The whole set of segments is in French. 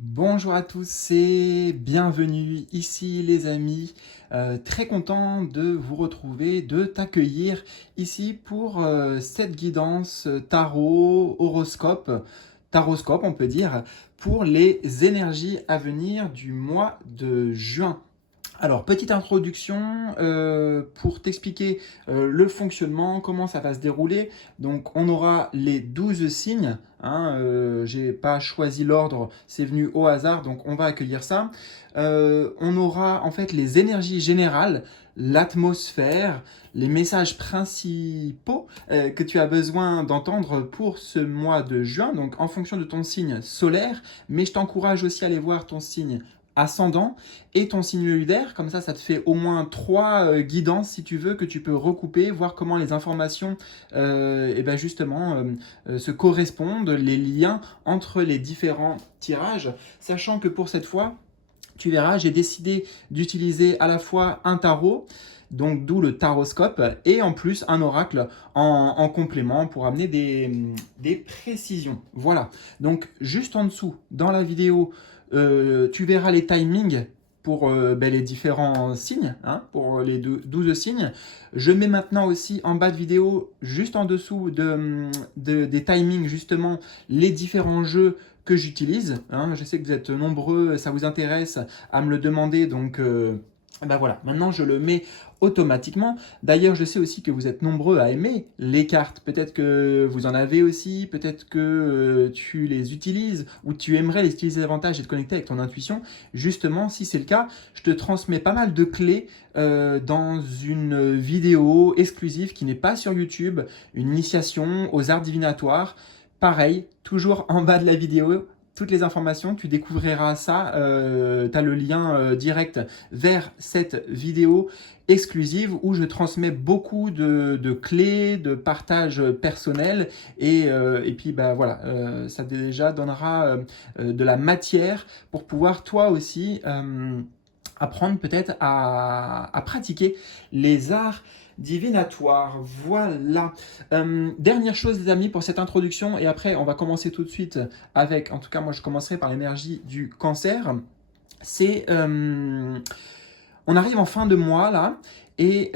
Bonjour à tous et bienvenue ici les amis. Très content de vous retrouver, de t'accueillir ici pour cette guidance taroscope on peut dire, pour les énergies à venir du mois de juin. Alors, petite introduction pour t'expliquer le fonctionnement, comment ça va se dérouler. Donc, on aura les 12 signes. J'ai pas choisi l'ordre, c'est venu au hasard, donc on va accueillir ça. On aura en fait les énergies générales, l'atmosphère, les messages principaux que tu as besoin d'entendre pour ce mois de juin, donc en fonction de ton signe solaire, mais je t'encourage aussi à aller voir ton signe ascendant et ton signe lunaire, comme ça te fait au moins 3 guidances si tu veux, que tu peux recouper, voir comment les informations se correspondent, les liens entre les différents tirages, sachant que pour cette fois, tu verras, j'ai décidé d'utiliser à la fois un tarot, donc d'où le taroscope, et en plus un oracle en complément pour amener des précisions. Voilà, donc juste en dessous, dans la vidéo, tu verras les timings pour les différents signes, pour les 12 signes. Je mets maintenant aussi en bas de vidéo, juste en dessous des timings, justement, les différents jeux que j'utilise. Je sais que vous êtes nombreux, ça vous intéresse à me le demander, donc voilà, maintenant je le mets automatiquement. D'ailleurs, je sais aussi que vous êtes nombreux à aimer les cartes. Peut-être que vous en avez aussi, peut-être que tu les utilises ou tu aimerais les utiliser davantage et te connecter avec ton intuition. Justement, si c'est le cas, je te transmets pas mal de clés dans une vidéo exclusive qui n'est pas sur YouTube, une initiation aux arts divinatoires. Pareil, toujours en bas de la vidéo, toutes les informations, tu découvriras ça, tu as le lien direct vers cette vidéo exclusive où je transmets beaucoup de clés, de partage personnel et puis voilà, ça déjà donnera de la matière pour pouvoir toi aussi apprendre peut-être à pratiquer les arts divinatoires. Voilà. Dernière chose les amis pour cette introduction et après on va commencer tout de suite avec, en tout cas moi je commencerai par l'énergie du cancer. C'est on arrive en fin de mois là, et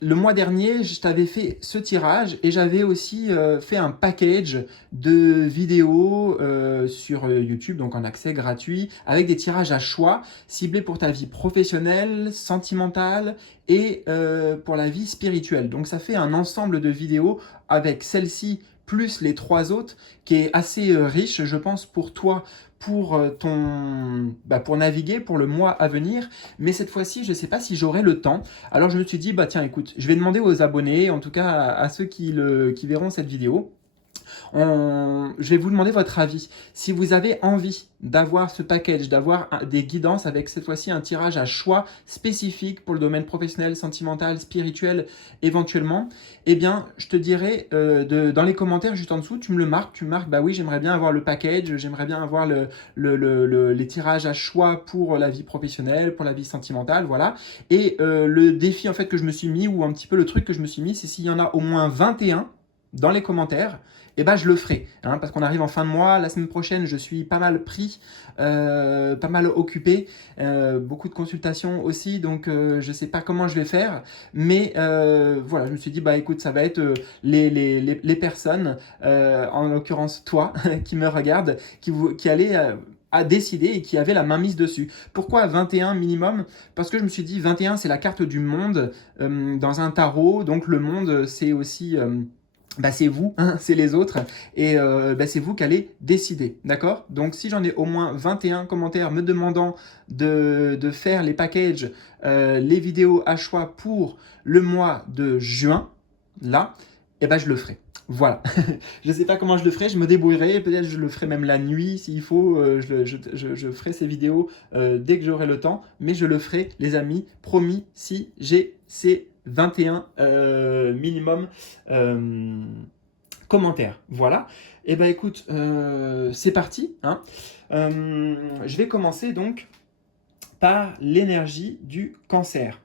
le mois dernier, je t'avais fait ce tirage et j'avais aussi fait un package de vidéos sur YouTube, donc en accès gratuit, avec des tirages à choix ciblés pour ta vie professionnelle, sentimentale et pour la vie spirituelle. Donc ça fait un ensemble de vidéos avec celle-ci plus les 3 autres qui est assez riche, je pense, pour toi, pour pour naviguer pour le mois à venir. Mais cette fois-ci, je ne sais pas si j'aurai le temps. Alors je me suis dit, bah tiens, écoute, je vais demander aux abonnés, en tout cas à ceux qui verront cette vidéo, je vais vous demander votre avis. Si vous avez envie d'avoir ce package, d'avoir des guidances avec cette fois-ci un tirage à choix spécifique pour le domaine professionnel, sentimental, spirituel éventuellement, eh bien, je te dirai dans les commentaires juste en dessous, tu me le marques, tu marques, bah oui, j'aimerais bien avoir le package, j'aimerais bien avoir les tirages à choix pour la vie professionnelle, pour la vie sentimentale, voilà. Et le défi en fait que je me suis mis, ou un petit peu le truc que je me suis mis, c'est s'il y en a au moins 21 dans les commentaires, eh ben, je le ferai, parce qu'on arrive en fin de mois. La semaine prochaine, je suis pas mal pris, pas mal occupé, beaucoup de consultations aussi, donc je ne sais pas comment je vais faire, mais voilà, je me suis dit, bah écoute, ça va être les personnes, en l'occurrence toi, qui me regardent, qui allaient à décider et qui avait la main mise dessus. Pourquoi 21 minimum? Parce que je me suis dit, 21 c'est la carte du monde dans un tarot, donc le monde c'est aussi c'est vous, c'est les autres, et c'est vous qui allez décider, d'accord? Donc si j'en ai au moins 21 commentaires me demandant de faire les packages, les vidéos à choix pour le mois de juin, là, je le ferai. Voilà. Je ne sais pas comment je le ferai, je me débrouillerai, peut-être je le ferai même la nuit s'il faut, je ferai ces vidéos dès que j'aurai le temps, mais je le ferai, les amis, promis, si j'ai ces 21 minimum commentaires. Voilà. Et écoute, c'est parti. Je vais commencer donc par l'énergie du cancer.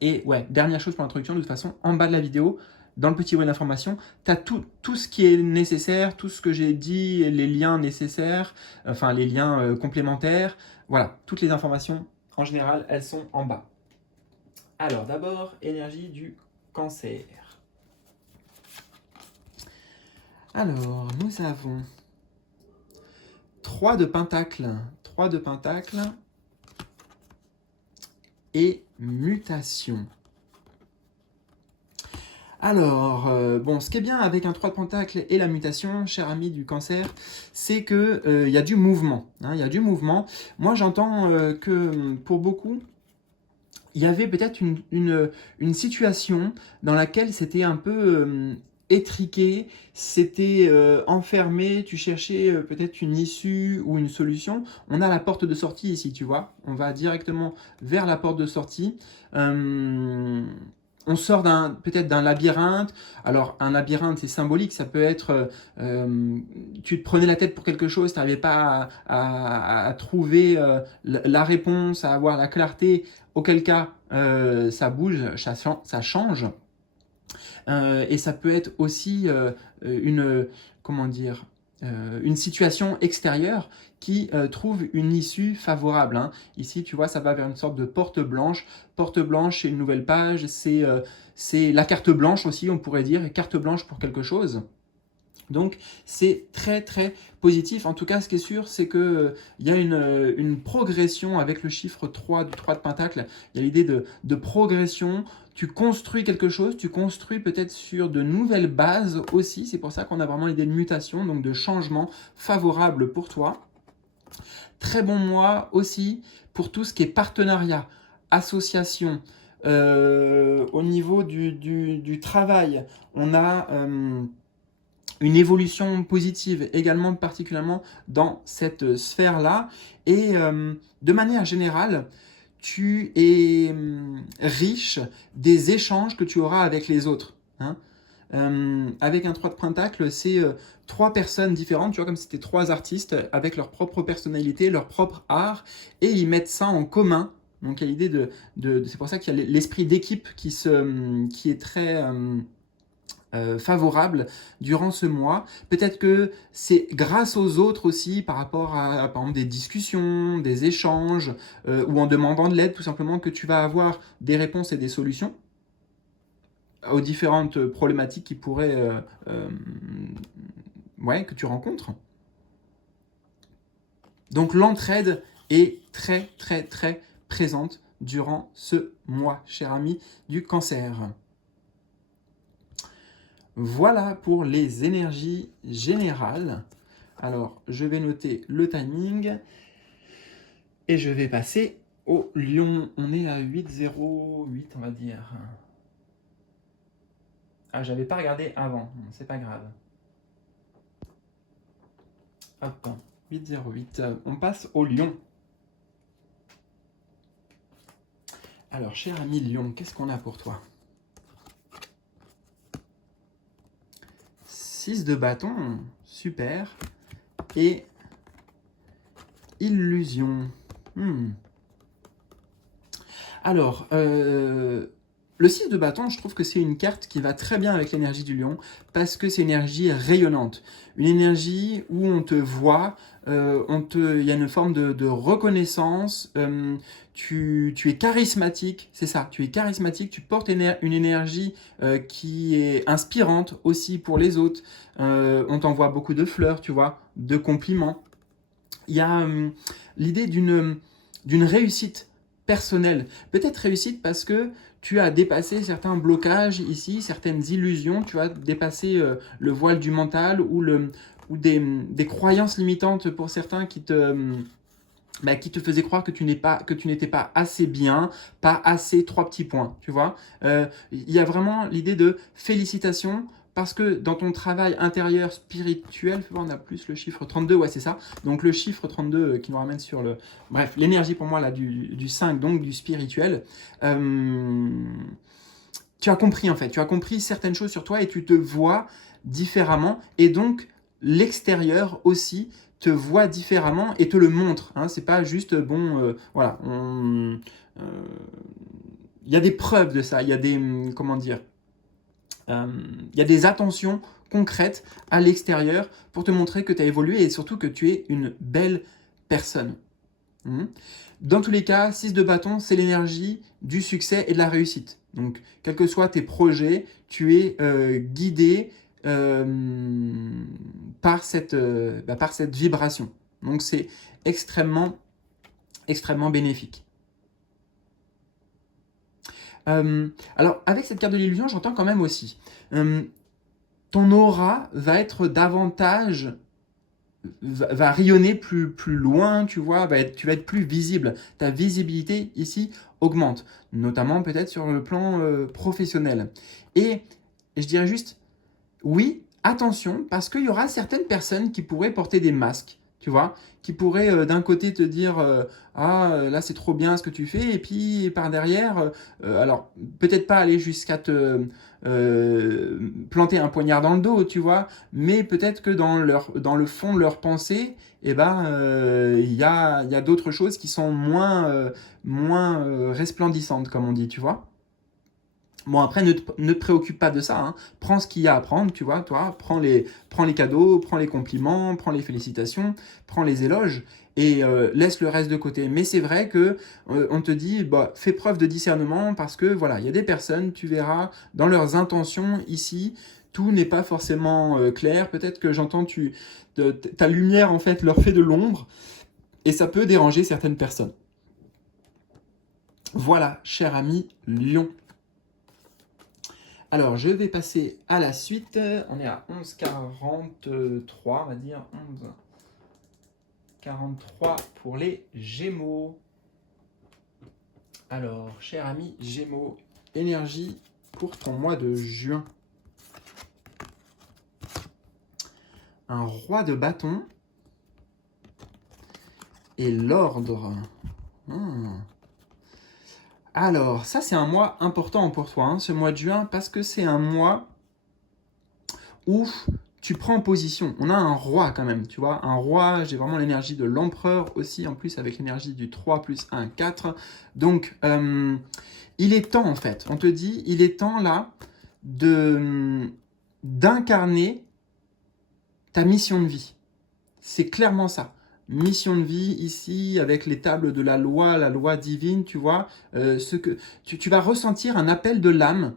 Et ouais, dernière chose pour l'introduction, de toute façon, en bas de la vidéo, dans le petit web d'information, tu as tout ce qui est nécessaire, tout ce que j'ai dit, les liens nécessaires, enfin les liens complémentaires. Voilà, toutes les informations, en général, elles sont en bas. Alors, d'abord, énergie du Cancer. Alors, nous avons 3 de Pentacle. 3 de Pentacle et mutation. Alors, bon, ce qui est bien avec un 3 de Pentacle et la mutation, cher ami du Cancer, c'est qu'il y a du mouvement. Hein, il y a du mouvement. Moi, j'entends que pour beaucoup, il y avait peut-être une situation dans laquelle c'était un peu étriqué, c'était enfermé, tu cherchais peut-être une issue ou une solution. On a la porte de sortie ici, tu vois. On va directement vers la porte de sortie. On sort peut-être d'un labyrinthe. Alors, un labyrinthe, c'est symbolique. Ça peut être, tu te prenais la tête pour quelque chose, tu n'arrivais pas à trouver la réponse, à avoir la clarté. Auquel cas, ça bouge, ça change. Et ça peut être aussi comment dire, une situation extérieure qui trouve une issue favorable. Hein. Ici, tu vois, ça va vers une sorte de porte blanche. Porte blanche, c'est une nouvelle page, c'est la carte blanche aussi, on pourrait dire, carte blanche pour quelque chose. Donc, c'est très, très positif. En tout cas, ce qui est sûr, c'est qu'il y a une progression avec le chiffre 3 du 3 de Pentacle. Il y a l'idée de progression. Tu construis quelque chose, tu construis peut-être sur de nouvelles bases aussi. C'est pour ça qu'on a vraiment l'idée de mutation, donc de changement favorable pour toi. Très bon mois aussi pour tout ce qui est partenariat, association. Au niveau du travail, on a une évolution positive également particulièrement dans cette sphère-là. Et de manière générale, tu es riche des échanges que tu auras avec les autres. Hein. Avec un 3 de Pentacle, c'est 3 personnes différentes, tu vois, comme si c'était 3 artistes avec leur propre personnalité, leur propre art, et ils mettent ça en commun. Donc il y a l'idée c'est pour ça qu'il y a l'esprit d'équipe qui est très favorable durant ce mois. Peut-être que c'est grâce aux autres aussi par rapport à par exemple, des discussions, des échanges, ou en demandant de l'aide tout simplement que tu vas avoir des réponses et des solutions aux différentes problématiques qui pourraient, que tu rencontres. Donc l'entraide est très très très présente durant ce mois, cher ami du Cancer. Voilà pour les énergies générales. Alors, je vais noter le timing et je vais passer au Lion. On est à 8,08, on va dire. Ah, j'avais pas regardé avant, c'est pas grave. Hop, 8,08. On passe au Lion. Alors, cher ami Lion, qu'est-ce qu'on a pour toi ? 6 de bâton, super. Et illusion. Alors, le 6 de bâton, je trouve que c'est une carte qui va très bien avec l'énergie du lion parce que c'est une énergie rayonnante. Une énergie où on te voit, il y a une forme de reconnaissance, tu es charismatique, c'est ça, tu es charismatique, tu portes une énergie qui est inspirante aussi pour les autres. On t'envoie beaucoup de fleurs, tu vois, de compliments. Il y a l'idée d'une réussite personnelle. Peut-être réussite parce que tu as dépassé certains blocages ici, certaines illusions, tu as dépassé le voile du mental ou des croyances limitantes pour certains qui te faisaient croire que tu n'étais pas assez bien, pas assez 3 petits points, tu vois. Il y a vraiment l'idée de félicitations parce que dans ton travail intérieur spirituel, on a plus le chiffre 32, ouais c'est ça, donc le chiffre 32 qui nous ramène sur bref, l'énergie pour moi là du 5, donc du spirituel, tu as compris en fait, tu as compris certaines choses sur toi et tu te vois différemment et donc l'extérieur aussi te voit différemment et te le montre. Hein, c'est pas juste, voilà, il y a des preuves de ça, il y a des, comment dire, y a des attentions concrètes à l'extérieur pour te montrer que tu as évolué et surtout que tu es une belle personne. Dans tous les cas, 6 de bâton, c'est l'énergie du succès et de la réussite. Donc, quels que soient tes projets, tu es guidé par cette vibration. Donc, c'est extrêmement bénéfique. Alors, avec cette carte de l'illusion, j'entends quand même aussi, ton aura va être davantage, va rayonner plus loin, tu vois, tu vas être plus visible. Ta visibilité ici augmente, notamment peut-être sur le plan professionnel. Et je dirais juste, oui, attention, parce qu'il y aura certaines personnes qui pourraient porter des masques, tu vois, qui pourraient d'un côté te dire ah, là c'est trop bien ce que tu fais, et puis par derrière, alors peut-être pas aller jusqu'à te planter un poignard dans le dos, tu vois, mais peut-être que dans le fond de leur pensée, eh ben, y a d'autres choses qui sont moins resplendissantes, comme on dit, tu vois. Bon, après, ne te préoccupe pas de ça. Hein. Prends ce qu'il y a à prendre, tu vois, toi. Prends les cadeaux, prends les compliments, prends les félicitations, prends les éloges et laisse le reste de côté. Mais c'est vrai que on te dit, bah, fais preuve de discernement parce que, voilà, il y a des personnes, tu verras, dans leurs intentions ici, tout n'est pas forcément clair. Peut-être que j'entends ta lumière, en fait, leur fait de l'ombre et ça peut déranger certaines personnes. Voilà, cher ami Lion. Alors, je vais passer à la suite. On est à 11h43, on va dire 11h43 pour les Gémeaux. Alors, cher ami Gémeaux, énergie pour ton mois de juin. Un roi de bâton et l'ordre. Alors, ça c'est un mois important pour toi, hein, ce mois de juin, parce que c'est un mois où tu prends position. On a un roi quand même, tu vois. Un roi, j'ai vraiment l'énergie de l'empereur aussi, en plus avec l'énergie du 3 plus 1, 4. Donc, il est temps en fait. On te dit, il est temps là d'incarner ta mission de vie. C'est clairement ça. Mission de vie ici avec les tables de la loi divine, tu vois, ce que tu vas ressentir un appel de l'âme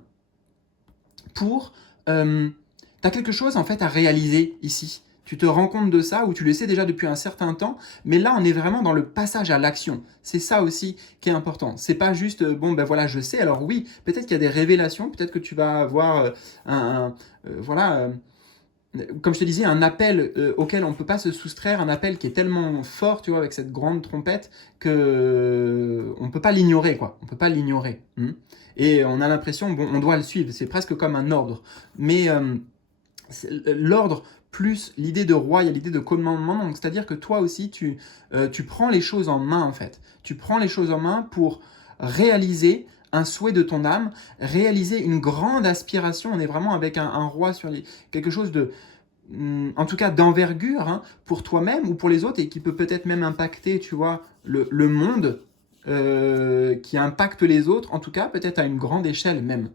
pour tu as quelque chose en fait à réaliser ici. Tu te rends compte de ça ou tu le sais déjà depuis un certain temps, mais là on est vraiment dans le passage à l'action. C'est ça aussi qui est important. C'est pas juste bon ben voilà je sais. Alors oui, peut-être qu'il y a des révélations, peut-être que tu vas avoir comme je te disais, un appel auquel on ne peut pas se soustraire, un appel qui est tellement fort, tu vois, avec cette grande trompette, que on ne peut pas l'ignorer, quoi. On ne peut pas l'ignorer. Et on a l'impression, bon, on doit le suivre, c'est presque comme un ordre. Mais l'ordre plus l'idée de roi, il y a l'idée de commandement, donc c'est-à-dire que toi aussi, tu prends les choses en main, en fait. Tu prends les choses en main pour réaliser un souhait de ton âme, réaliser une grande aspiration. On est vraiment avec un roi sur quelque chose de, en tout cas d'envergure, hein, pour toi-même ou pour les autres, et qui peut peut-être même impacter, tu vois, le monde, qui impacte les autres, en tout cas peut-être à une grande échelle même.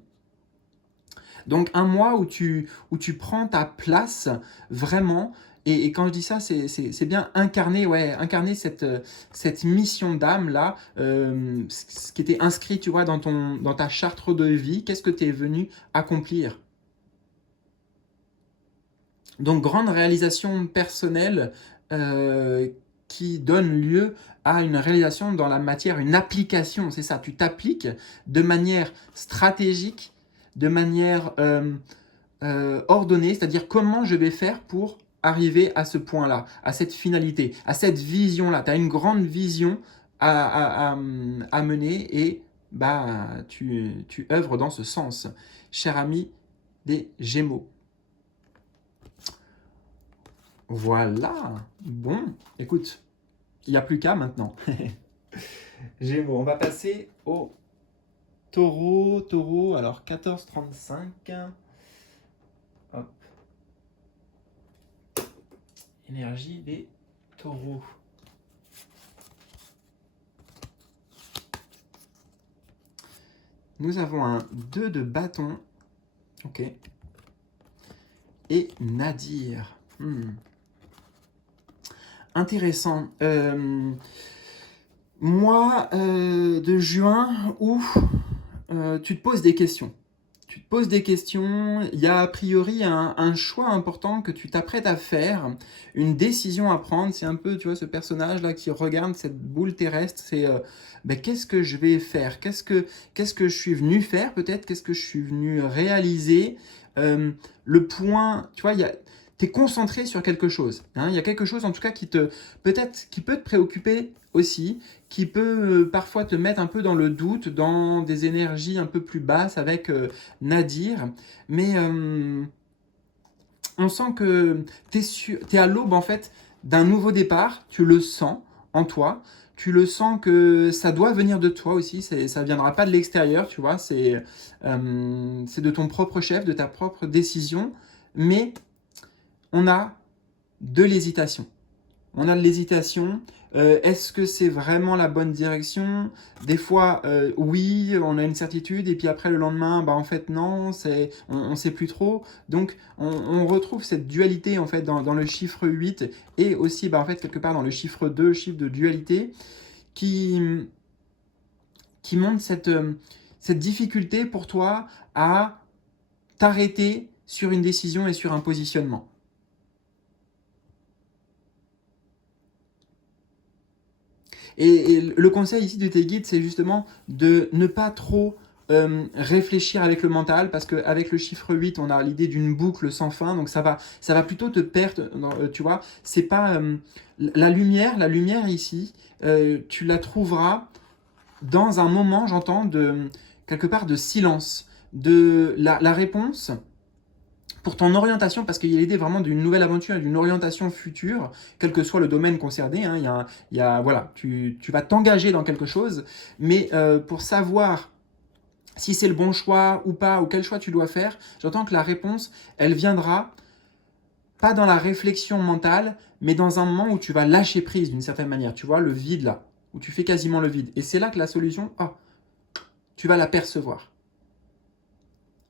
Donc un mois où tu prends ta place vraiment, et quand je dis ça, c'est bien incarner, incarner cette mission d'âme là, ce qui était inscrit, tu vois, dans ta charte de vie. Qu'est-ce que tu es venu accomplir? Donc grande réalisation personnelle qui donne lieu à une réalisation dans la matière, une application, c'est ça, tu t'appliques de manière stratégique, de manière ordonnée, c'est-à-dire comment je vais faire pour arriver à ce point-là, à cette finalité, à cette vision-là. Tu as une grande vision à mener et bah, tu œuvres dans ce sens. Cher ami des Gémeaux. Voilà. Bon, écoute, il n'y a plus qu'à maintenant. Gémeaux, on va passer au taureau. Taureau, alors 14h35. Hop. Énergie des taureaux. Nous avons un 2 de bâton. Ok. Et Nadir. Intéressant. Mois de juin où tu te poses des questions. Tu te poses des questions, il y a a priori un choix important que tu t'apprêtes à faire, une décision à prendre. C'est un peu, tu vois, ce personnage-là qui regarde cette boule terrestre, c'est ben, qu'est-ce que je vais faire? Qu'est-ce que je suis venu faire peut-être? Qu'est-ce que je suis venu réaliser? Le point, tu vois, tu es concentré sur quelque chose. Hein. Il y a quelque chose en tout cas peut-être, qui peut te préoccuper aussi, qui peut parfois te mettre un peu dans le doute, dans des énergies un peu plus basses avec Nadir. Mais on sent que tu es à l'aube en fait d'un nouveau départ, tu le sens en toi. Tu le sens que ça doit venir de toi aussi, ça ne viendra pas de l'extérieur, tu vois, c'est de ton propre chef, de ta propre décision, mais on a de l'hésitation. On a de l'hésitation. Est-ce que c'est vraiment la bonne direction? Des fois, oui, on a une certitude, et puis après le lendemain, bah, en fait non, on ne sait plus trop. Donc on retrouve cette dualité en fait dans le chiffre 8 et aussi bah, en fait, quelque part dans le chiffre 2, chiffre de dualité, qui, qui montre cette difficulté pour toi à t'arrêter sur une décision et sur un positionnement. Et le conseil ici de tes guides, c'est justement de ne pas trop réfléchir avec le mental, parce qu'avec le chiffre 8, on a l'idée d'une boucle sans fin, donc ça va plutôt te perdre, tu vois, c'est pas... la lumière ici, tu la trouveras dans un moment, j'entends, quelque part de silence, de la réponse pour ton orientation, parce qu'il y a l'idée vraiment d'une nouvelle aventure, d'une orientation future, quel que soit le domaine concerné. Hein, voilà, tu vas t'engager dans quelque chose, mais pour savoir si c'est le bon choix ou pas, ou quel choix tu dois faire, j'entends que la réponse, elle viendra pas dans la réflexion mentale, mais dans un moment où tu vas lâcher prise d'une certaine manière. Tu vois, le vide là, où tu fais quasiment le vide. Et c'est là que la solution, tu vas l'apercevoir.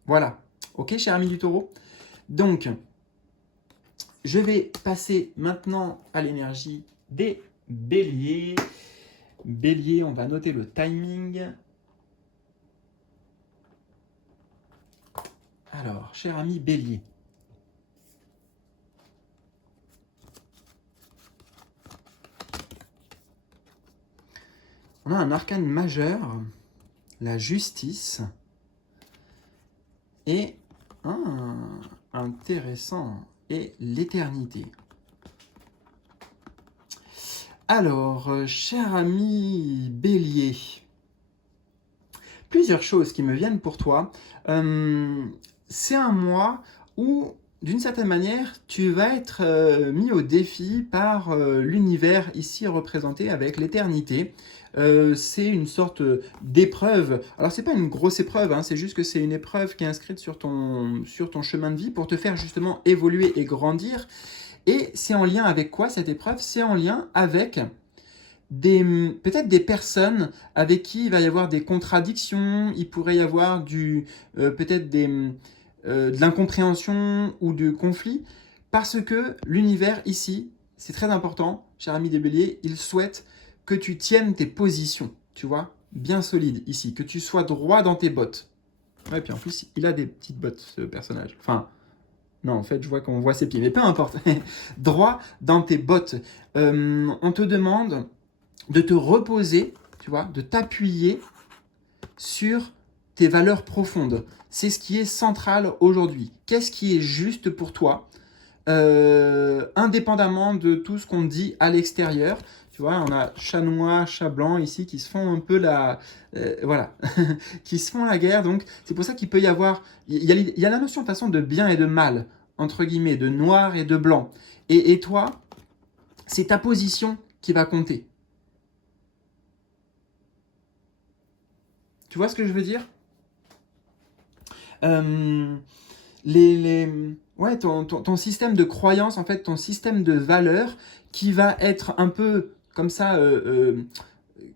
Voilà. Ok, cher ami du taureau? Donc, je vais passer maintenant à l'énergie des béliers. Bélier, on va noter le timing. Alors, cher ami bélier. On a un arcane majeur, la justice, et intéressant, et l'éternité. Alors, cher ami bélier, plusieurs choses qui me viennent pour toi. C'est un mois où, d'une certaine manière, tu vas être mis au défi par l'univers ici représenté avec l'éternité. C'est une sorte d'épreuve. Alors, c'est pas une grosse épreuve, hein, c'est juste que c'est une épreuve qui est inscrite sur ton chemin de vie pour te faire justement évoluer et grandir. Et c'est en lien avec quoi cette épreuve? C'est en lien avec peut-être des personnes avec qui il va y avoir des contradictions, il pourrait y avoir peut-être de l'incompréhension ou du conflit, parce que l'univers ici, c'est très important, cher ami des béliers, il souhaite que tu tiennes tes positions, tu vois, bien solides ici, que tu sois droit dans tes bottes. Ouais, puis en plus, il a des petites bottes, ce personnage. Enfin, non, en fait, je vois qu'on voit ses pieds, mais peu importe. Droit dans tes bottes. On te demande de te reposer, tu vois, de t'appuyer sur tes valeurs profondes. C'est ce qui est central aujourd'hui. Qu'est-ce qui est juste pour toi, indépendamment de tout ce qu'on dit à l'extérieur. Tu vois, on a chat noir, chat blanc ici qui se font un peu voilà, qui se font la guerre. Donc, c'est pour ça qu'il peut y avoir, il y a la notion de façon de bien et de mal, entre guillemets, de noir et de blanc. Et toi, c'est ta position qui va compter. Tu vois ce que je veux dire? Ouais, ton système de croyance, en fait, ton système de valeurs qui va être un peu comme ça,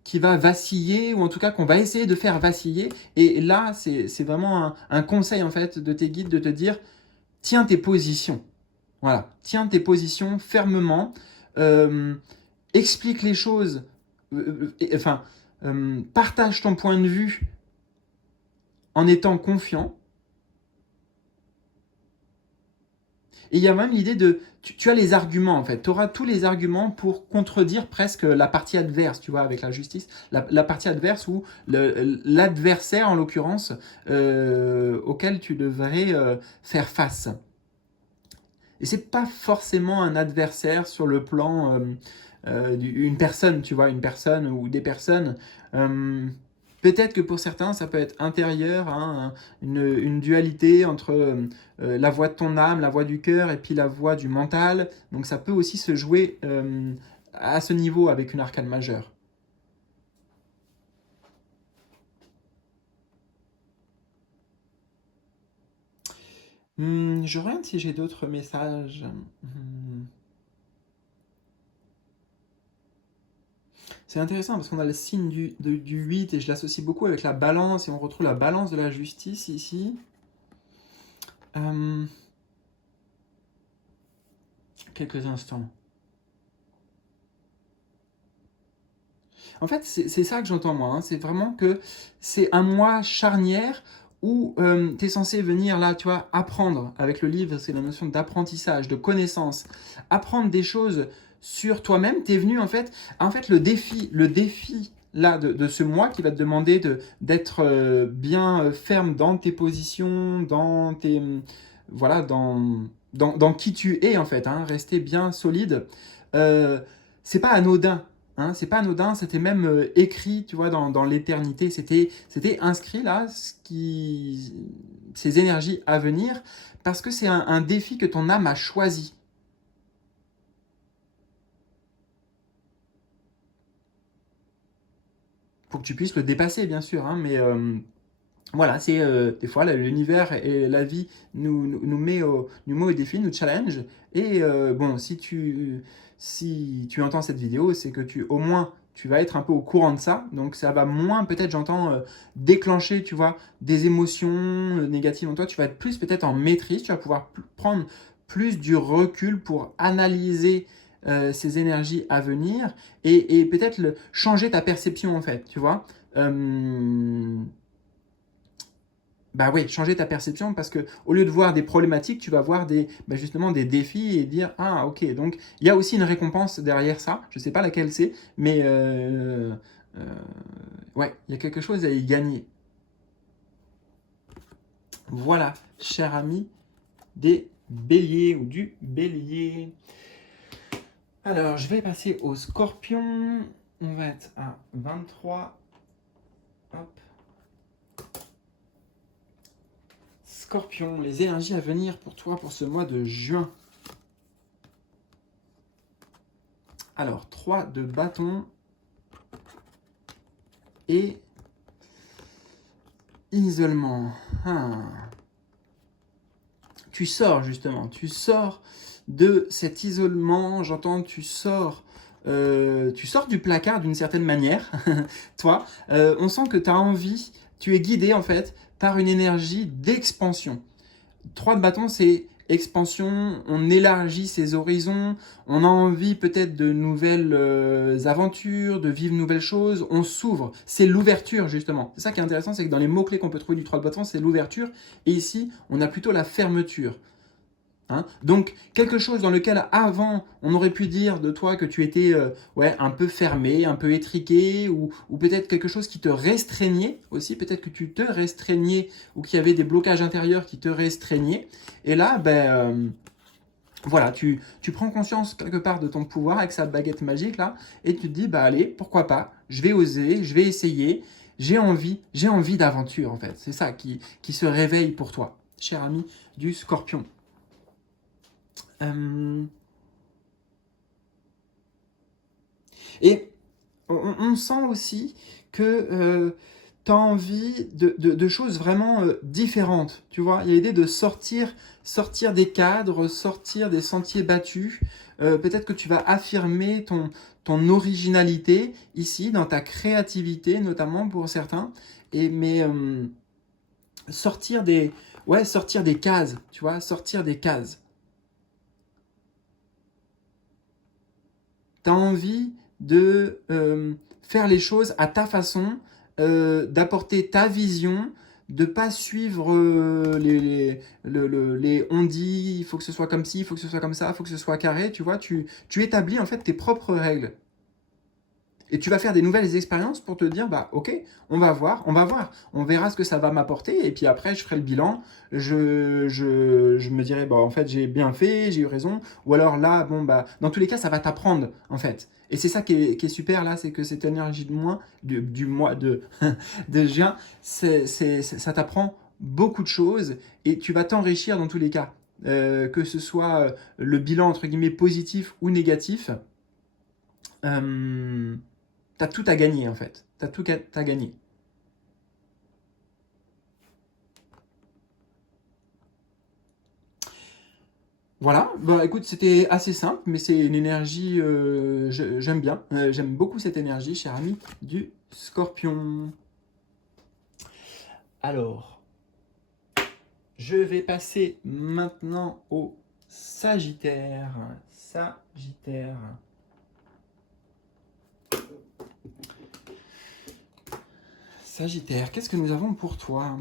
qui va vaciller, ou en tout cas qu'on va essayer de faire vaciller. Et là, c'est vraiment un conseil en fait de tes guides de te dire, tiens tes positions. Voilà, tiens tes positions fermement, euh, explique les choses, enfin, partage ton point de vue en étant confiant. Et il y a même l'idée de, tu as les arguments en fait, tu auras tous les arguments pour contredire presque la partie adverse, tu vois, avec la justice, la partie adverse ou l'adversaire en l'occurrence auquel tu devrais faire face. Et c'est pas forcément un adversaire sur le plan une personne, tu vois, une personne ou des personnes. Euh, Peut-être que pour certains, ça peut être intérieur, hein, une dualité entre la voix de ton âme, la voix du cœur et puis la voix du mental. Donc ça peut aussi se jouer à ce niveau avec une arcane majeure. Je regarde si j'ai d'autres messages. C'est intéressant parce qu'on a le signe du 8 et je l'associe beaucoup avec la balance et on retrouve la balance de la justice ici. Euh, Quelques instants. En fait, c'est ça que j'entends moi. Hein. C'est vraiment que c'est un mois charnière où tu es censé venir là, tu vois, apprendre. Avec le livre, c'est la notion d'apprentissage, de connaissance. Apprendre des choses sur toi-même. Tu es venu en fait, le défi là de ce mois qui va te demander d'être bien ferme dans tes positions, dans tes voilà, dans qui tu es en fait. Hein, rester bien solide. Euh, c'est pas anodin. Hein, c'est pas anodin, c'était même écrit, tu vois, dans l'éternité. C'était inscrit là, ces énergies à venir, parce que c'est un défi que ton âme a choisi. Pour que tu puisses le dépasser, bien sûr, hein, mais voilà, c'est des fois l'univers et la vie nous met au défi, nous challenge. Et bon, si tu entends cette vidéo, c'est que au moins tu vas être un peu au courant de ça. Donc ça va moins peut-être, j'entends, déclencher, tu vois, des émotions négatives en toi. Tu vas être plus peut-être en maîtrise. Tu vas pouvoir prendre plus du recul pour analyser ces énergies à venir et peut-être changer ta perception en fait, tu vois. Euh, Bah oui, changer ta perception parce que au lieu de voir des problématiques, tu vas voir justement des défis et dire ah ok, donc il y a aussi une récompense derrière ça. Je sais pas laquelle c'est, mais euh, ouais, il y a quelque chose à y gagner. Voilà, cher ami des béliers ou du bélier. Alors, je vais passer au scorpion. On va être à 23. Hop. Scorpion, les énergies à venir pour toi pour ce mois de juin. Alors, 3 de bâton et isolement. Tu sors justement, tu sors de cet isolement, j'entends, tu sors du placard d'une certaine manière, toi. On sent que tu as envie, tu es guidé en fait par une énergie d'expansion. 3 de bâton, c'est expansion, on élargit ses horizons, on a envie peut-être de nouvelles aventures, de vivre nouvelles choses, on s'ouvre. C'est l'ouverture justement. C'est ça qui est intéressant, c'est que dans les mots-clés qu'on peut trouver du 3 de bâton, c'est l'ouverture. Et ici, on a plutôt la fermeture. Hein. Donc, quelque chose dans lequel avant, on aurait pu dire de toi que tu étais ouais, un peu fermé, un peu étriqué, ou peut-être quelque chose qui te restreignait aussi, peut-être que tu te restreignais, ou qu'il y avait des blocages intérieurs qui te restreignaient. Et là, voilà, tu prends conscience quelque part de ton pouvoir avec sa baguette magique là, et tu te dis, bah allez, pourquoi pas, je vais oser, je vais essayer, j'ai envie d'aventure en fait. C'est ça qui se réveille pour toi, cher ami du scorpion. Euh, Et on sent aussi que tu as envie de choses vraiment différentes, tu vois. Il y a l'idée de sortir des cadres, sortir des sentiers battus. Peut-être que tu vas affirmer ton originalité ici, dans ta créativité, notamment pour certains. Mais sortir sortir des cases, tu vois, sortir des cases. Tu as envie de faire les choses à ta façon, d'apporter ta vision, de pas suivre les on dit, il faut que ce soit comme ci, il faut que ce soit comme ça, il faut que ce soit carré, tu vois, tu établis en fait tes propres règles. Et tu vas faire des nouvelles expériences pour te dire, bah ok, on va voir, on verra ce que ça va m'apporter, et puis après je ferai le bilan, je me dirai, bah en fait j'ai bien fait, j'ai eu raison, ou alors là, bon bah, dans tous les cas ça va t'apprendre en fait. Et c'est ça qui est super là, c'est que cette énergie de moi, du mois de juin, ça t'apprend beaucoup de choses, et tu vas t'enrichir dans tous les cas. Que ce soit le bilan entre guillemets positif ou négatif, euh, t'as tout à gagner en fait. T'as tout à gagner. Voilà, bah écoute, c'était assez simple, mais c'est une énergie, j'aime bien. J'aime beaucoup cette énergie, cher ami du Scorpion. Alors, je vais passer maintenant au Sagittaire. Sagittaire. Sagittaire, qu'est-ce que nous avons pour toi?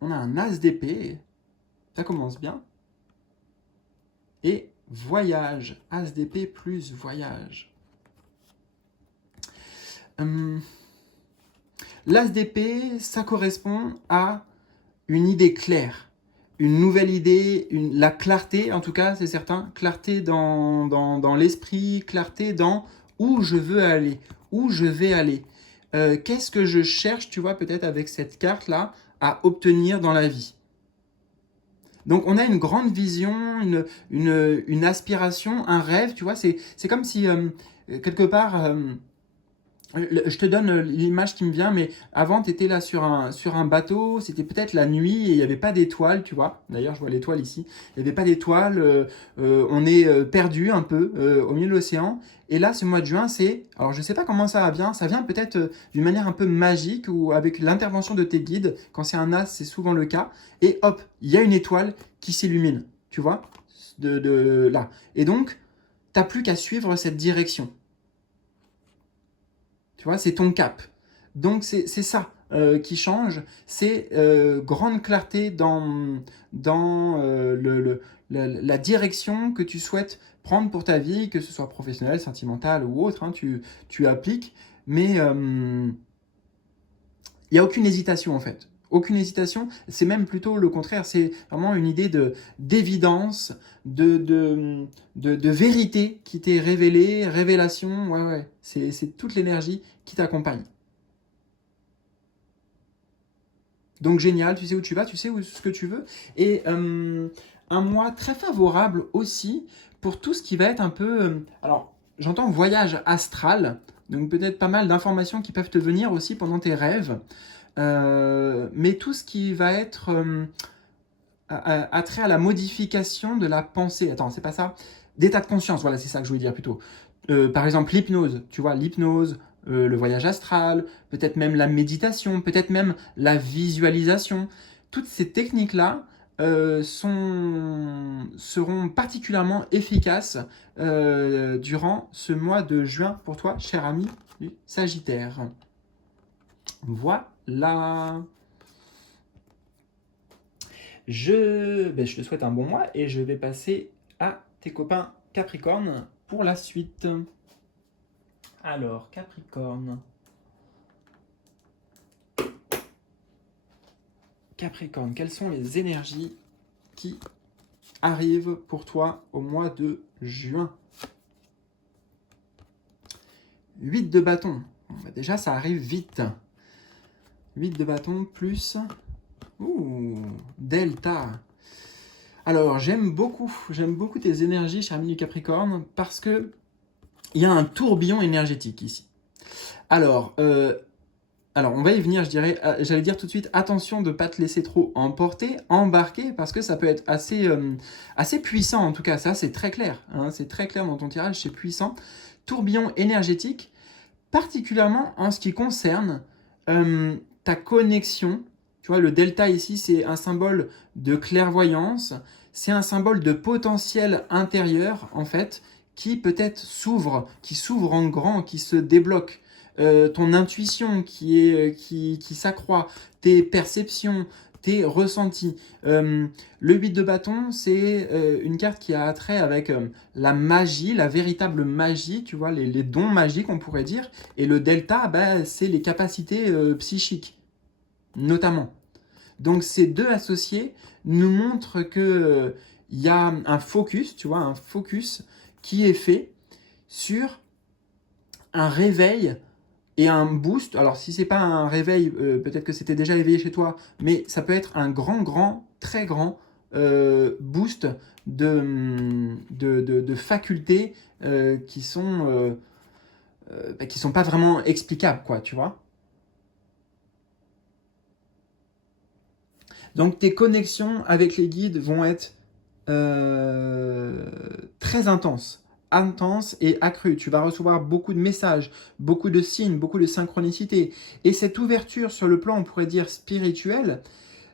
On a un As d'épée, ça commence bien. Et voyage, As d'épée plus voyage. L'As d'épée, ça correspond à une idée claire, une nouvelle idée, la clarté, en tout cas, c'est certain, clarté dans l'esprit, clarté dans où je veux aller, où je vais aller. Qu'est-ce que je cherche, tu vois, peut-être avec cette carte-là, à obtenir dans la vie. Donc on a une grande vision, une aspiration, un rêve, tu vois, c'est comme si, quelque part, je te donne l'image qui me vient, mais avant, tu étais là sur un bateau, c'était peut-être la nuit et il n'y avait pas d'étoiles, tu vois. D'ailleurs, je vois l'étoile ici. Il n'y avait pas d'étoiles, on est perdu un peu au milieu de l'océan. Et là, ce mois de juin, alors je ne sais pas comment ça vient peut-être d'une manière un peu magique ou avec l'intervention de tes guides. Quand c'est un as, c'est souvent le cas. Et hop, il y a une étoile qui s'illumine, tu vois, là. Et donc, tu n'as plus qu'à suivre cette direction. Tu vois, c'est ton cap. Donc c'est ça qui change, c'est grande clarté dans la direction que tu souhaites prendre pour ta vie, que ce soit professionnelle, sentimentale ou autre, hein, tu appliques, mais il n'y a aucune hésitation en fait. Aucune hésitation, c'est même plutôt le contraire, c'est vraiment une idée d'évidence, de vérité qui t'est révélée, révélation, ouais, c'est toute l'énergie qui t'accompagne. Donc génial, tu sais où tu vas, tu sais ce que tu veux. Et un mois très favorable aussi pour tout ce qui va être un peu... alors, j'entends voyage astral, donc peut-être pas mal d'informations qui peuvent te venir aussi pendant tes rêves. Mais tout ce qui va être attrait à la modification de la pensée. Attends, c'est pas ça. D'état de conscience, voilà, c'est ça que je voulais dire plutôt. Par exemple, l'hypnose, tu vois, l'hypnose, le voyage astral, peut-être même la méditation, peut-être même la visualisation. Toutes ces techniques-là seront particulièrement efficaces durant ce mois de juin pour toi, cher ami du Sagittaire. Voilà. Je te souhaite un bon mois et je vais passer à tes copains Capricorne pour la suite. Alors, Capricorne. Capricorne, quelles sont les énergies qui arrivent pour toi au mois de juin? 8 de bâton. Bon, bah déjà, ça arrive vite. 8 de bâton plus... Ouh, Delta. Alors, j'aime beaucoup tes énergies, cher ami du Capricorne, parce que il y a un tourbillon énergétique ici. Alors, on va y venir, je dirais, j'allais dire tout de suite, attention de ne pas te laisser trop emporter, embarquer, parce que ça peut être assez puissant, en tout cas, ça c'est très clair, hein, c'est très clair dans ton tirage, c'est puissant. Tourbillon énergétique, particulièrement en ce qui concerne ta connexion. Tu vois, le delta ici, c'est un symbole de clairvoyance, c'est un symbole de potentiel intérieur, en fait, qui peut-être qui s'ouvre en grand, qui se débloque. Ton intuition qui s'accroît, tes perceptions, tes ressentis. Le 8 de bâton, c'est une carte qui a attrait avec la magie, la véritable magie, tu vois, les dons magiques, on pourrait dire. Et le delta, bah, c'est les capacités psychiques, notamment. Donc ces deux associés nous montrent que il y a un focus, tu vois, un focus qui est fait sur un réveil et un boost. Alors si c'est pas un réveil, peut-être que c'était déjà éveillé chez toi, mais ça peut être un très grand boost de facultés qui sont pas vraiment explicables, quoi, tu vois. Donc tes connexions avec les guides vont être très intenses et accrues. Tu vas recevoir beaucoup de messages, beaucoup de signes, beaucoup de synchronicité. Et cette ouverture sur le plan, on pourrait dire spirituel,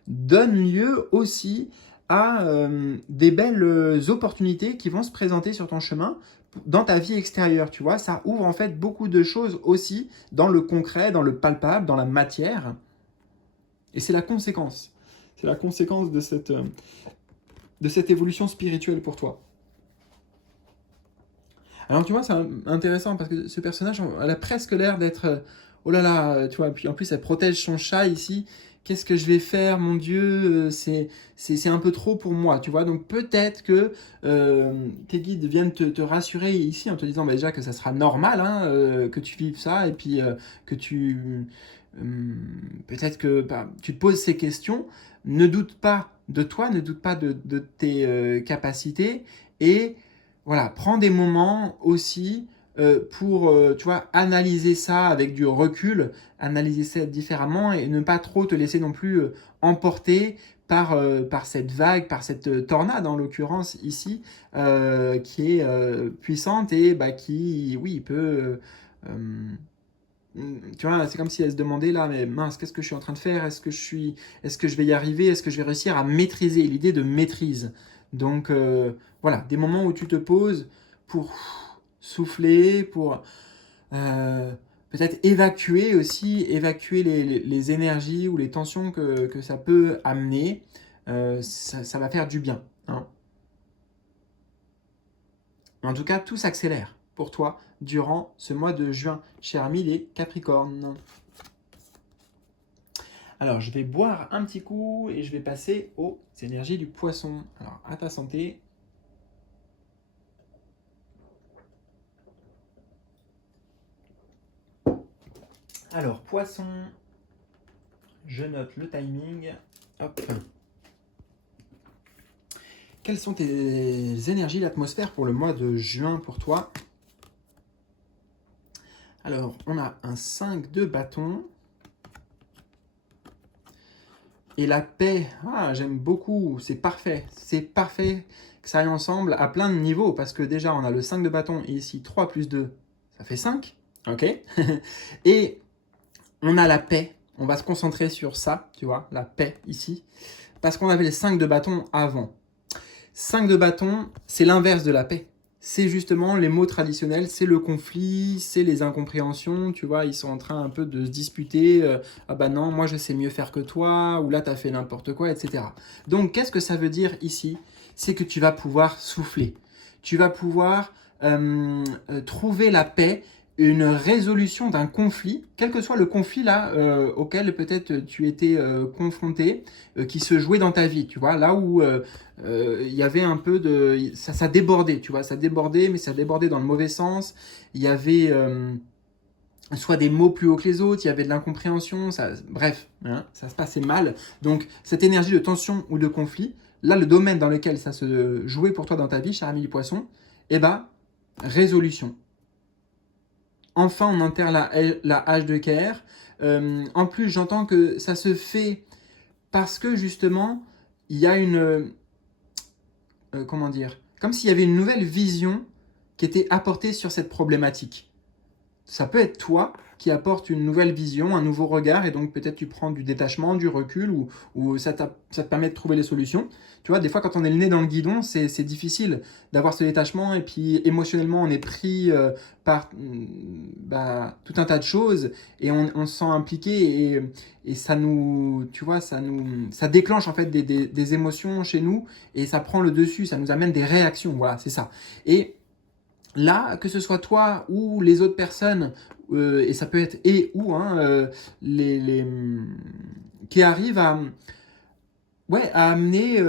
donne lieu aussi à des belles opportunités qui vont se présenter sur ton chemin dans ta vie extérieure, tu vois. Ça ouvre en fait beaucoup de choses aussi dans le concret, dans le palpable, dans la matière. Et c'est la conséquence. C'est la conséquence de cette évolution spirituelle pour toi. Alors tu vois, c'est intéressant parce que ce personnage, elle a presque l'air d'être... oh là là, tu vois, puis en plus elle protège son chat ici. Qu'est-ce que je vais faire, mon Dieu, c'est un peu trop pour moi, tu vois. Donc peut-être que tes guides viennent te rassurer ici en te disant bah, déjà que ça sera normal, hein, que tu vives ça, et puis que peut-être que bah, tu te poses ces questions. Ne doute pas de toi, ne doute pas de tes capacités, et voilà, prends des moments aussi pour, tu vois, analyser ça avec du recul, analyser ça différemment et ne pas trop te laisser non plus emporter par cette vague, par cette tornade en l'occurrence ici, qui est puissante et bah, qui, oui, peut... tu vois, c'est comme si elle se demandait là, mais mince, qu'est-ce que je suis en train de faire? Est-ce que je vais y arriver? Est-ce que je vais réussir à maîtriser? L'idée de maîtrise. Donc voilà, des moments où tu te poses pour souffler, pour euh, peut-être évacuer aussi, évacuer les énergies ou les tensions que ça peut amener. Ça va faire du bien, hein. En tout cas, tout s'accélère pour toi durant ce mois de juin, cher ami les Capricornes. Alors, je vais boire un petit coup et je vais passer aux énergies du poisson. Alors, à ta santé. Alors, poisson, je note le timing. Hop. Quelles sont tes énergies, l'atmosphère pour le mois de juin pour toi? Alors, on a un 5 de bâton. Et la paix, j'aime beaucoup, c'est parfait. C'est parfait que ça aille ensemble à plein de niveaux. Parce que déjà, on a le 5 de bâton et ici 3 plus 2, ça fait 5. Ok. Et on a la paix. On va se concentrer sur ça, tu vois, la paix ici. Parce qu'on avait les 5 de bâton avant. 5 de bâton, c'est l'inverse de la paix. C'est justement les mots traditionnels, c'est le conflit, c'est les incompréhensions, tu vois, ils sont en train un peu de se disputer, ah bah non, moi je sais mieux faire que toi, ou là t'as fait n'importe quoi, etc. Donc qu'est-ce que ça veut dire ici? C'est que tu vas pouvoir souffler, tu vas pouvoir trouver la paix, une résolution d'un conflit, quel que soit le conflit là auquel peut-être tu étais confronté, qui se jouait dans ta vie, tu vois, là où il y avait un peu de... Ça débordait, tu vois, ça débordait, mais ça débordait dans le mauvais sens. Il y avait soit des mots plus hauts que les autres, il y avait de l'incompréhension, bref, hein, ça se passait mal. Donc cette énergie de tension ou de conflit, là le domaine dans lequel ça se jouait pour toi dans ta vie, cher ami du poisson, eh ben, résolution. enfin on enterre la hache de Caire. En plus, j'entends que ça se fait parce que justement, il y a une... comment dire? Comme s'il y avait une nouvelle vision qui était apportée sur cette problématique. Ça peut être toi qui apporte une nouvelle vision, un nouveau regard, et donc peut-être tu prends du détachement, du recul, ou ça te permet de trouver les solutions. Tu vois, des fois quand on est le nez dans le guidon, c'est difficile d'avoir ce détachement, et puis émotionnellement on est pris par tout un tas de choses, et on se sent impliqué, et ça nous, tu vois, ça déclenche en fait des émotions chez nous, et ça prend le dessus, ça nous amène des réactions, voilà, c'est ça. Et là, que ce soit toi ou les autres personnes, et ça peut être et ou, hein, qui arrivent ouais, à amener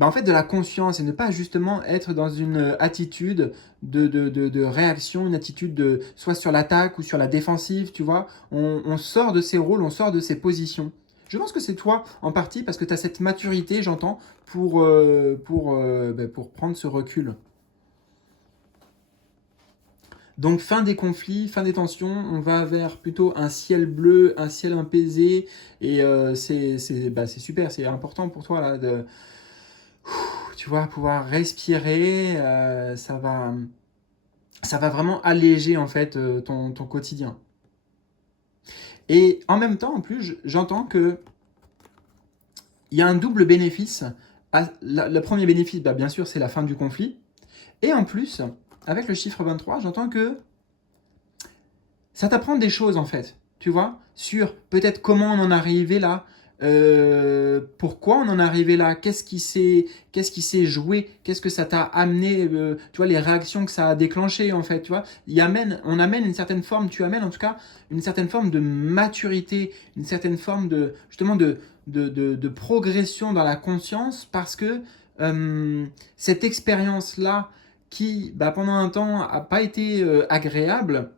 en fait de la conscience et ne pas justement être dans une attitude de réaction, une attitude soit sur l'attaque ou sur la défensive, tu vois. On sort de ses rôles, on sort de ses positions. Je pense que c'est toi en partie parce que tu as cette maturité, j'entends, pour prendre ce recul. Donc fin des conflits, fin des tensions, on va vers plutôt un ciel bleu, un ciel apaisé, et c'est super, c'est important pour toi là, tu vois, pouvoir respirer, ça va vraiment alléger en fait ton quotidien. Et en même temps, en plus, j'entends que il y a un double bénéfice. Le premier bénéfice, bien sûr, c'est la fin du conflit. Et en plus, avec le chiffre 23, j'entends que ça t'apprend des choses en fait, tu vois, sur peut-être comment on en est arrivé là, pourquoi on en est arrivé là, qu'est-ce qui s'est joué, qu'est-ce que ça t'a amené, tu vois, les réactions que ça a déclenché en fait, tu vois. On amène une certaine forme, tu amènes en tout cas une certaine forme de maturité, une certaine forme de justement de progression dans la conscience parce que cette expérience-là qui, pendant un temps, n'a pas été agréable,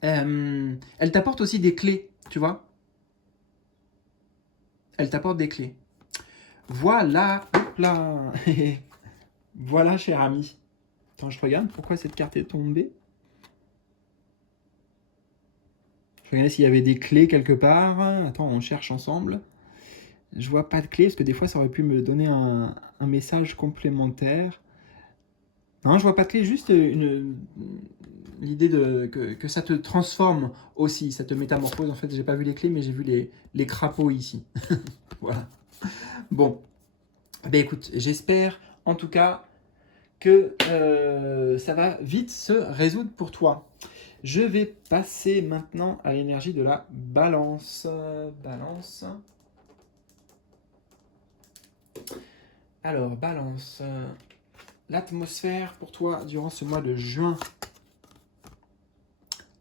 elle t'apporte aussi des clés, tu vois. Elle t'apporte des clés. Voilà, hop là. Voilà, cher ami. Attends, je regarde pourquoi cette carte est tombée. Je regardais s'il y avait des clés quelque part. Attends, on cherche ensemble. Je vois pas de clés parce que des fois ça aurait pu me donner un message complémentaire. Non, je vois pas de clé, juste l'idée que ça te transforme aussi, ça te métamorphose. En fait, j'ai pas vu les clés, mais j'ai vu les crapauds ici. Voilà. Bon, écoute, j'espère en tout cas que ça va vite se résoudre pour toi. Je vais passer maintenant à l'énergie de la balance. Balance. Alors, balance. L'atmosphère pour toi durant ce mois de juin.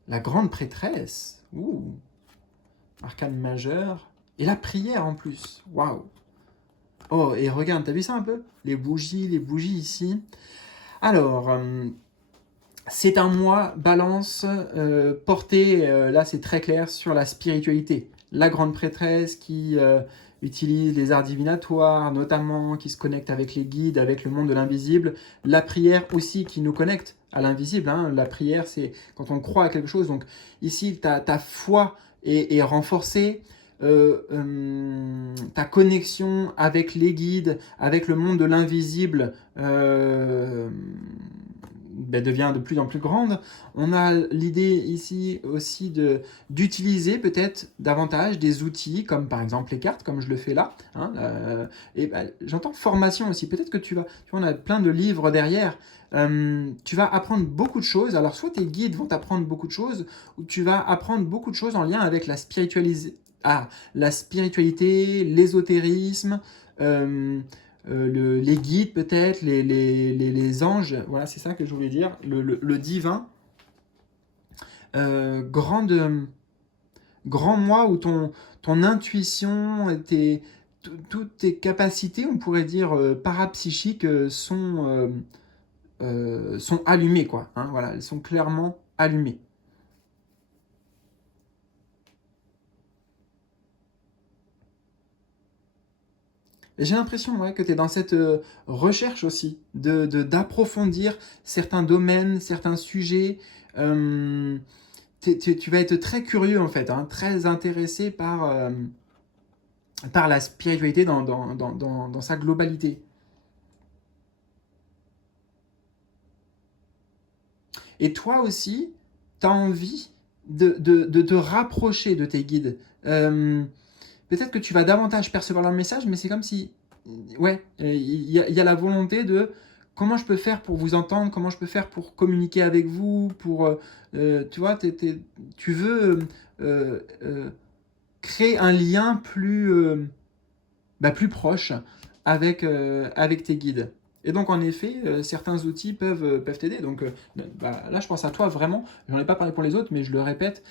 La grande prêtresse. Ouh. Arcane majeur. Et la prière en plus. Waouh. Oh, et regarde, t'as vu ça un peu? Les bougies ici. Alors, c'est un mois balance porté, là c'est très clair, sur la spiritualité. La grande prêtresse qui utilise les arts divinatoires, notamment, qui se connecte avec les guides, avec le monde de l'invisible. La prière aussi qui nous connecte à l'invisible. Hein. La prière, c'est quand on croit à quelque chose. Donc ici, ta foi est renforcée. Ta connexion avec les guides, avec le monde de l'invisible devient de plus en plus grande. On a l'idée ici aussi d'utiliser peut-être davantage des outils comme par exemple les cartes, comme je le fais là. Hein, j'entends formation aussi. Peut-être que tu vois, on a plein de livres derrière. Tu vas apprendre beaucoup de choses. Alors soit tes guides vont t'apprendre beaucoup de choses, ou tu vas apprendre beaucoup de choses en lien avec la spiritualité, l'ésotérisme, les guides peut-être, les anges, voilà, c'est ça que je voulais dire, le divin. Grand moi où ton intuition, toutes tes capacités, on pourrait dire, parapsychiques sont allumées, quoi. Hein, voilà, elles sont clairement allumées. Et j'ai l'impression que tu es dans cette recherche aussi, d'approfondir certains domaines, certains sujets. tu vas être très curieux en fait, hein, très intéressé par la spiritualité dans sa globalité. Et toi aussi, tu as envie de te rapprocher de tes guides. Peut-être que tu vas davantage percevoir leur message, mais c'est comme si, ouais, il y a la volonté de comment je peux faire pour vous entendre, comment je peux faire pour communiquer avec vous, tu vois, tu veux créer un lien plus proche avec tes guides. Et donc, en effet, certains outils peuvent t'aider. Donc, là, je pense à toi vraiment. J'en ai pas parlé pour les autres, mais je le répète,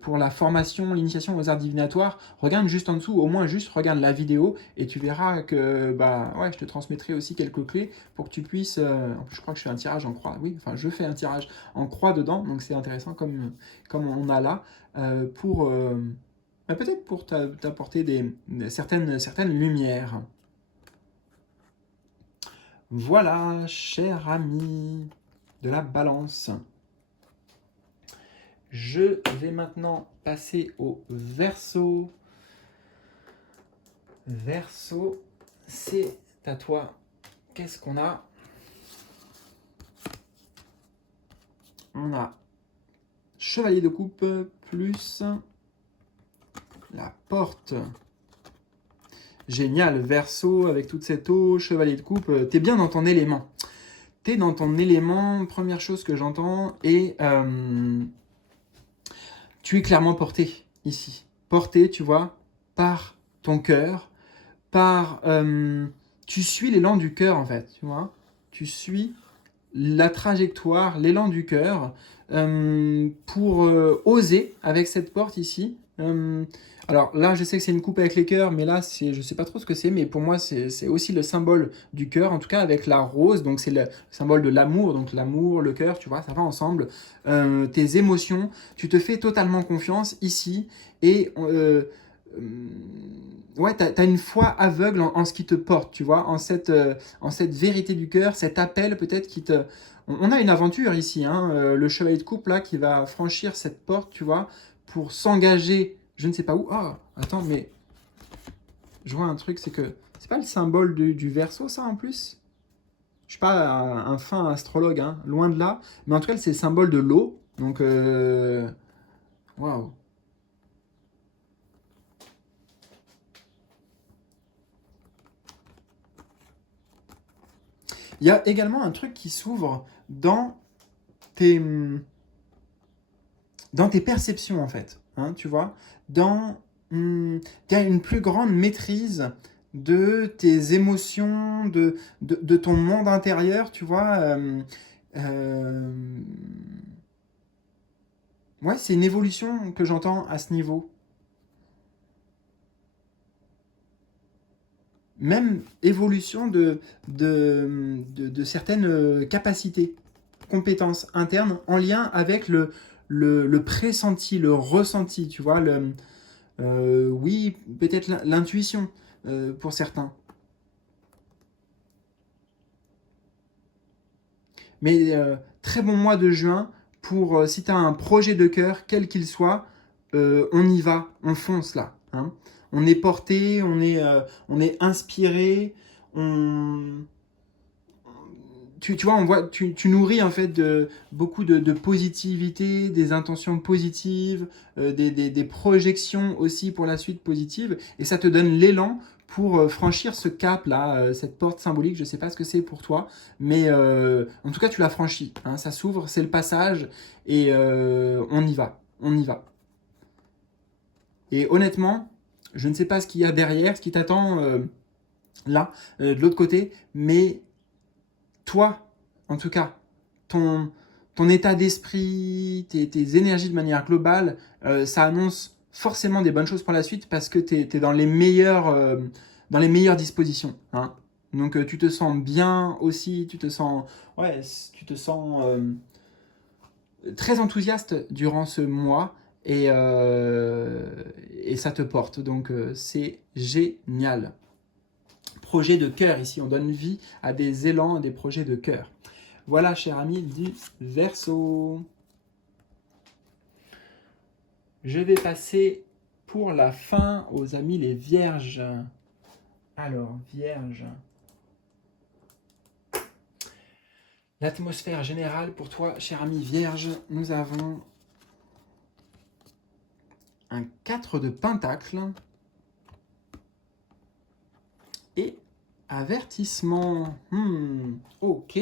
pour la formation, l'initiation aux arts divinatoires, regarde juste en dessous, au moins juste regarde la vidéo, et tu verras que ouais, je te transmettrai aussi quelques clés pour que tu puisses... en plus, je crois que je fais un tirage en croix. Oui, enfin, je fais un tirage en croix dedans, donc c'est intéressant comme on a là, pour... peut-être pour t'apporter certaines lumières. Voilà, cher ami de la balance. Je vais maintenant passer au Verseau. Verseau, c'est à toi. Qu'est-ce qu'on a? On a Chevalier de coupe plus la porte. Génial, Verseau avec toute cette eau, Chevalier de coupe, t'es bien dans ton élément. T'es dans ton élément, première chose que j'entends, et tu es clairement porté ici. Porté, tu vois, par ton cœur, tu suis l'élan du cœur en fait, tu vois. Tu suis la trajectoire, l'élan du cœur pour oser avec cette porte ici. Alors là, je sais que c'est une coupe avec les cœurs, mais là, je ne sais pas trop ce que c'est, mais pour moi, c'est aussi le symbole du cœur, en tout cas avec la rose, donc c'est le symbole de l'amour, donc l'amour, le cœur, tu vois, ça va ensemble. Tes émotions, tu te fais totalement confiance ici, et ouais, tu as une foi aveugle en ce qui te porte, tu vois, en cette vérité du cœur, cet appel peut-être qui te... On a une aventure ici, hein, le chevalier de coupe là qui va franchir cette porte, tu vois, pour s'engager, je ne sais pas où. Ah, attends, mais je vois un truc, c'est que c'est pas le symbole du Verseau ça en plus? Je suis pas un fin astrologue, hein, loin de là, mais en tout cas c'est le symbole de l'eau, donc waouh. Il y a également un truc qui s'ouvre tes, dans tes perceptions, en fait. Hein, tu vois, tu as une plus grande maîtrise de tes émotions, de ton monde intérieur, tu vois. Euh, ouais, c'est une évolution que j'entends à ce niveau. Même évolution de certaines capacités, compétences internes en lien avec le pressenti, le ressenti, tu vois, oui, peut-être l'intuition pour certains. Mais très bon mois de juin pour, si tu as un projet de cœur, quel qu'il soit, on y va, on fonce là. Hein. On est porté, on est inspiré, tu vois, tu nourris en fait beaucoup de positivité, des intentions positives, des projections aussi pour la suite positives, et ça te donne l'élan pour franchir ce cap-là, cette porte symbolique, je ne sais pas ce que c'est pour toi, mais en tout cas tu l'as franchi, hein, ça s'ouvre, c'est le passage, et on y va, on y va. Et honnêtement, je ne sais pas ce qu'il y a derrière, ce qui t'attend là, de l'autre côté, mais toi, en tout cas, ton, ton état d'esprit, tes énergies de manière globale, ça annonce forcément des bonnes choses pour la suite parce que tu es dans les meilleures dispositions. Hein. Donc tu te sens bien aussi, ouais, tu te sens très enthousiaste durant ce mois et ça te porte. Donc c'est génial. Projet de cœur ici, on donne vie à des élans, à des projets de cœur. Voilà, cher ami du Verseau. Je vais passer pour la fin aux amis les vierges. Alors, vierge. L'atmosphère générale pour toi, cher ami vierge, nous avons un 4 de pentacle et avertissement. Ok.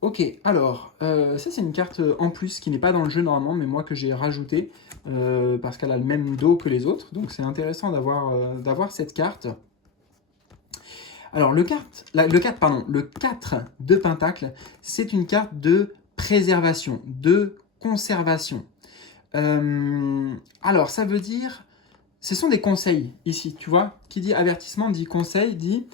Ok, alors, ça c'est une carte en plus qui n'est pas dans le jeu normalement, mais moi que j'ai rajouté parce qu'elle a le même dos que les autres, donc c'est intéressant d'avoir cette carte. Alors, le 4 de pentacle, c'est une carte de préservation, de conservation. Alors, ça veut dire, ce sont des conseils ici, tu vois. Qui dit avertissement dit conseil, dit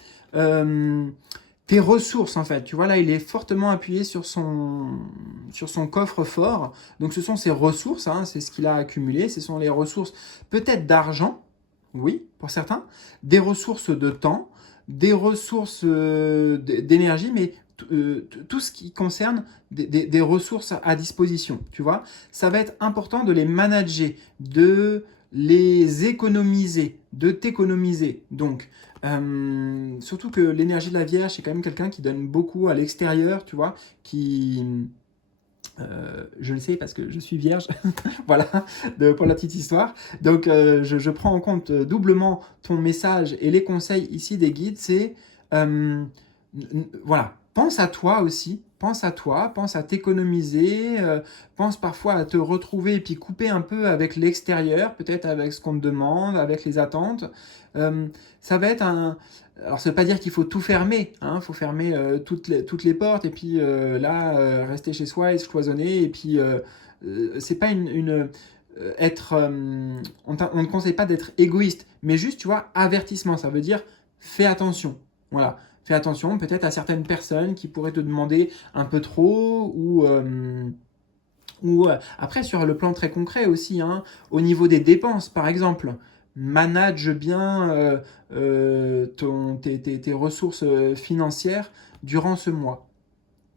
tes ressources en fait. Tu vois, là, il est fortement appuyé sur son coffre-fort. Donc, ce sont ses ressources, hein, c'est ce qu'il a accumulé. Ce sont les ressources peut-être d'argent, oui, pour certains, des ressources de temps, des ressources d'énergie, mais tout ce qui concerne des ressources à disposition, tu vois. Ça va être important de les manager, de les économiser, de t'économiser. Donc, surtout que l'énergie de la Vierge, c'est quand même quelqu'un qui donne beaucoup à l'extérieur, tu vois, qui... je le sais parce que je suis vierge, voilà, pour la petite histoire. Donc, je prends en compte doublement ton message et les conseils ici des guides. C'est, voilà, pense à toi aussi, pense à toi, pense à t'économiser, pense parfois à te retrouver et puis couper un peu avec l'extérieur, peut-être avec ce qu'on te demande, avec les attentes. Euh, Ça va être un... Alors, ça ne veut pas dire qu'il faut tout fermer, hein, faut fermer toutes les portes et puis là, rester chez soi et se cloisonner. Et puis, c'est pas être. On ne conseille pas d'être égoïste, mais juste, tu vois, avertissement. Ça veut dire fais attention. Voilà. Fais attention peut-être à certaines personnes qui pourraient te demander un peu trop ou après, sur le plan très concret aussi, hein, au niveau des dépenses, par exemple, manage bien tes ressources financières durant ce mois.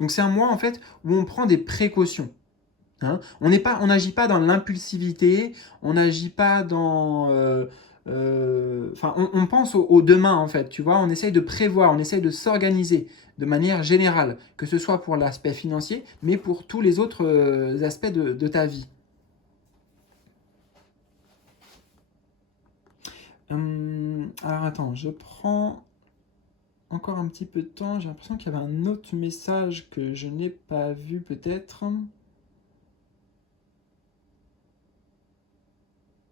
Donc c'est un mois en fait où on prend des précautions. Hein. On n'agit pas dans l'impulsivité, on n'agit pas dans... Enfin, on pense au demain, en fait, tu vois, on essaye de prévoir, on essaye de s'organiser de manière générale, que ce soit pour l'aspect financier, mais pour tous les autres aspects de ta vie. Alors attends, je prends encore un petit peu de temps, j'ai l'impression qu'il y avait un autre message que je n'ai pas vu peut-être.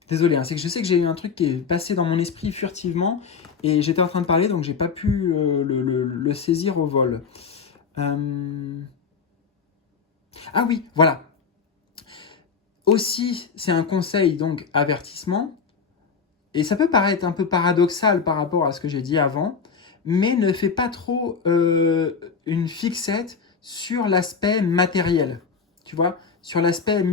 Désolé, hein, c'est que je sais que j'ai eu un truc qui est passé dans mon esprit furtivement et j'étais en train de parler donc j'ai pas pu le saisir au vol. Euh, Ah oui, voilà. Aussi, c'est un conseil donc avertissement et ça peut paraître un peu paradoxal par rapport à ce que j'ai dit avant, mais ne fais pas trop une fixette sur l'aspect matériel, tu vois, sur l'aspect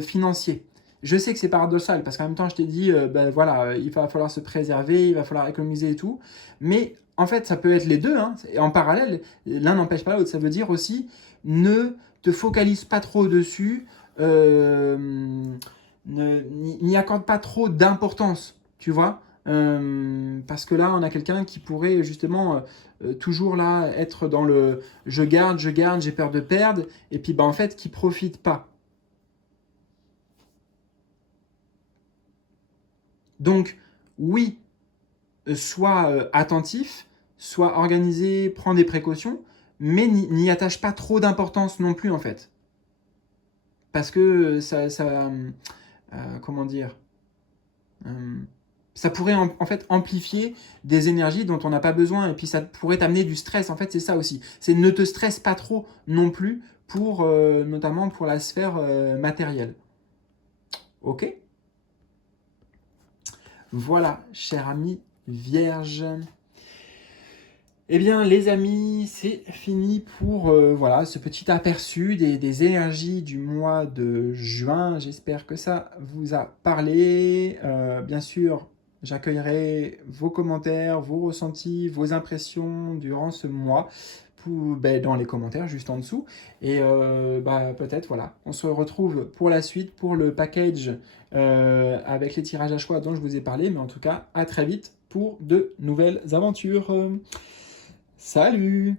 financier. Je sais que c'est paradoxal parce qu'en même temps, je t'ai dit, ben voilà, il va falloir se préserver, il va falloir économiser et tout. Mais en fait, ça peut être les deux. Hein, et en parallèle, l'un n'empêche pas l'autre. Ça veut dire aussi, ne te focalise pas trop dessus, n'y accorde pas trop d'importance, tu vois. Parce que là, on a quelqu'un qui pourrait justement toujours là être dans le je garde, j'ai peur de perdre, et puis bah, en fait, qui profite pas. Donc, oui, sois attentif, sois organisé, prends des précautions, mais n'y attache pas trop d'importance non plus, en fait. Parce que comment dire, euh, ça pourrait en fait amplifier des énergies dont on n'a pas besoin, et puis ça pourrait t'amener du stress. En fait, c'est ça aussi. C'est ne te stresse pas trop non plus, pour, notamment pour la sphère matérielle. Ok. Voilà, cher ami vierge. Eh bien, les amis, c'est fini pour voilà, ce petit aperçu des énergies du mois de juin. J'espère que ça vous a parlé. Bien sûr, j'accueillerai vos commentaires, vos ressentis, vos impressions durant ce mois dans les commentaires juste en dessous. Et peut-être, voilà, on se retrouve pour la suite, pour le package avec les tirages à choix dont je vous ai parlé. Mais en tout cas, à très vite pour de nouvelles aventures. Salut!